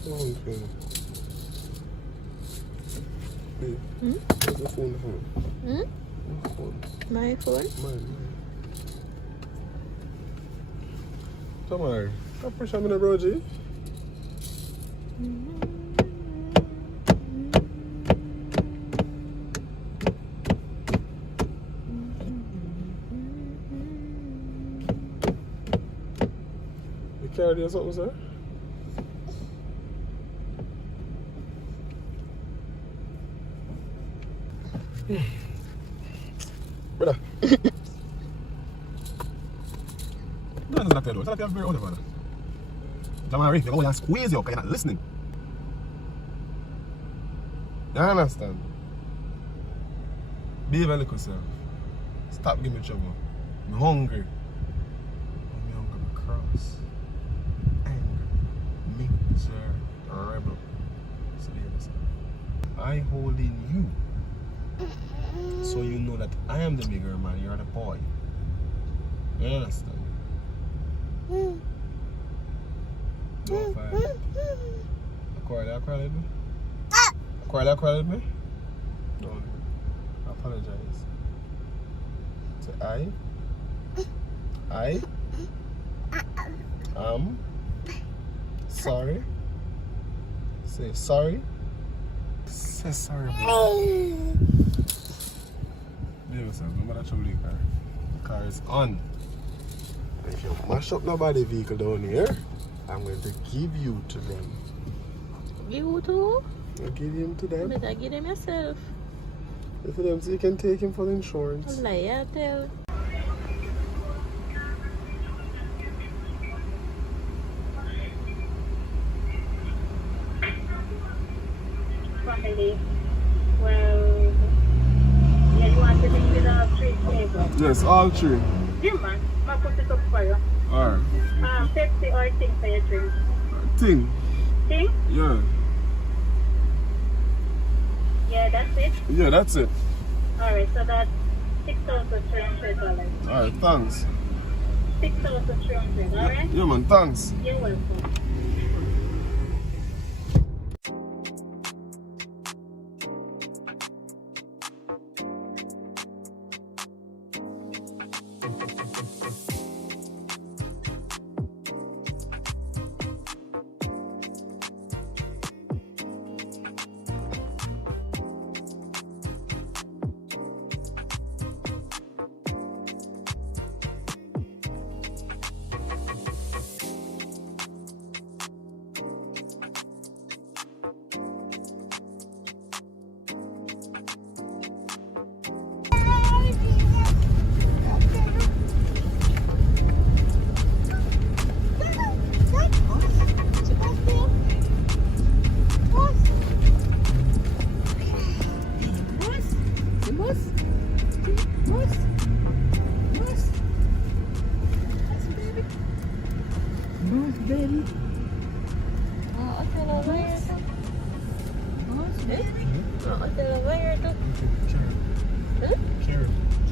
phone. Where's the phone? My phone? Mine. Come on. Stop pushing me the bro, G. You carry or something, sir? Brother. No, that's not fair though. It's not fair very old, brother. Jamari, you're going to squeeze you because you're not listening. You understand? Behave a little self. Stop giving me trouble. I'm hungry. I'm hungry, I'm cross. Angry. Miser. Rebel. So behave yourself. I holding you. So you know that I am the bigger man, you're the boy. You understand? No fight. I cry with me? I cry with me? Don't. I apologize. Say I am sorry. Say sorry. Say sorry. Behave yourself, no matter trouble the car. The car is on. And if you mash up nobody vehicle down here, I'm going to give you to them. You too? I'll give him to them. Better give them yourself. Give to them so you can take him for the insurance. Lie, I tell. Family. Well, yeah, you want to be with all three flavors? Yes, all three. Yeah, man. I'll put it up for you. Alright. Pepsi or thing for your drink? Thing. Thing? Yeah. Yeah, that's it. Yeah, that's it. Alright, so that's $6,300. Alright, thanks. $6,300, alright? Yeah, man, thanks. You're welcome.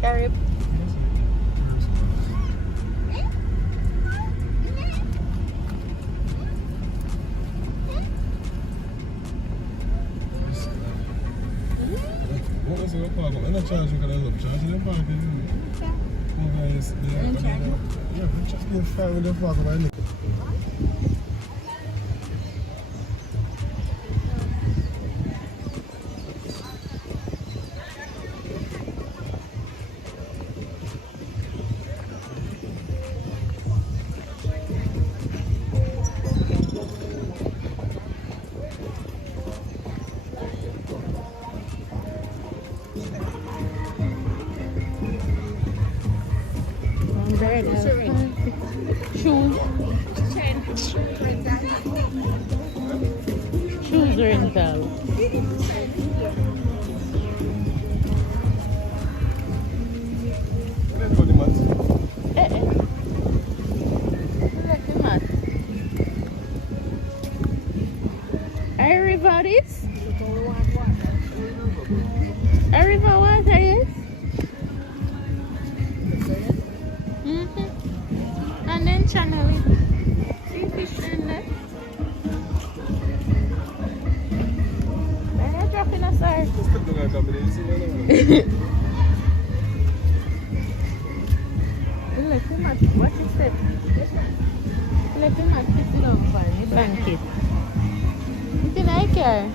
Carib. What was it? I'm not charging because I love charging the parking. Yeah, but just being fair with the parking. Shoes rental. Everybody's? River water, yes? And then channel. See fish in there? sir. We left him at, what is that? We left him at sit down for a blanket. You think I care?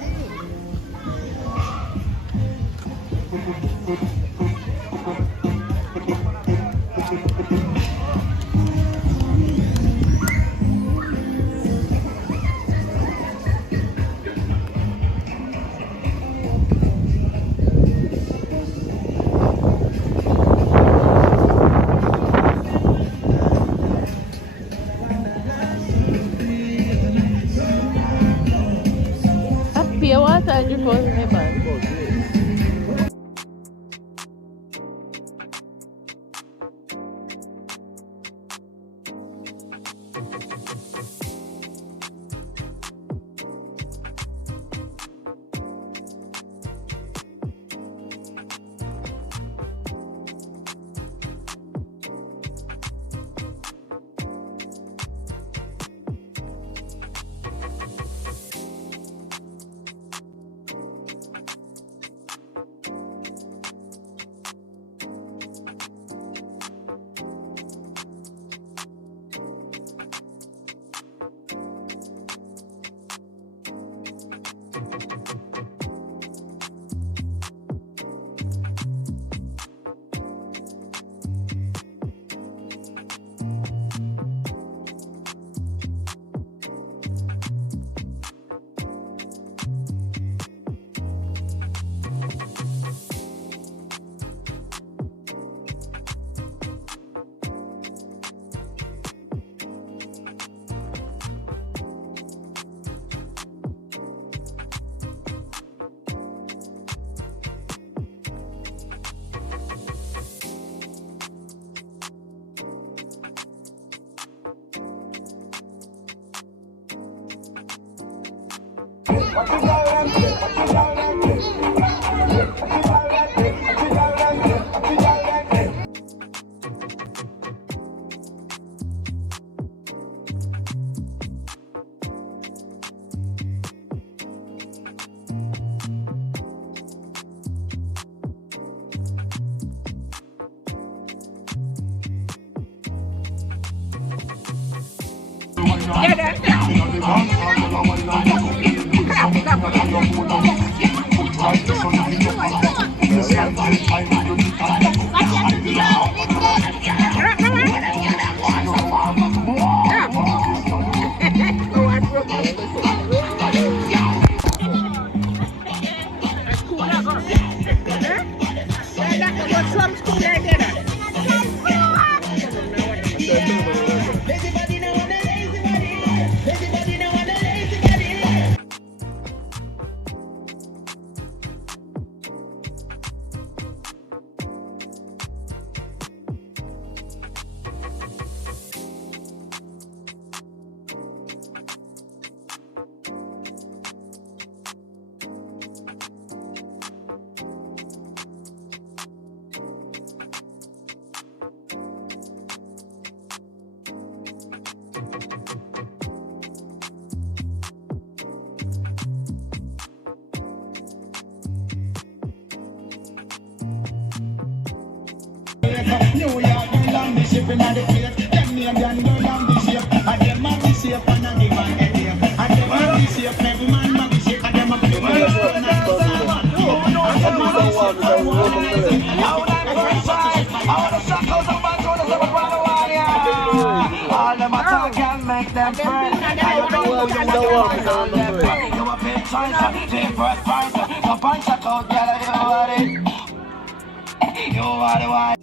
Pure water and drip out in my bag. New York, long the ship in the plate. Them name them go long the ship. And them have the shape and a give and a name. And them have the shape, every man have the shape. And them have the shape. And them have the all them attack can make them friends. You a big choice, take first prize. So punch a code, get it. You are the one.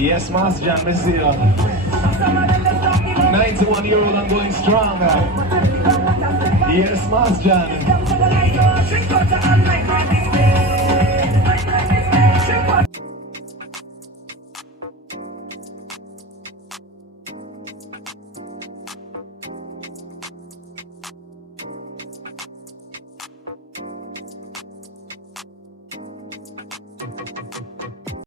Yes, Master John, I see you. 91-year-old and going strong. Yes, Master John.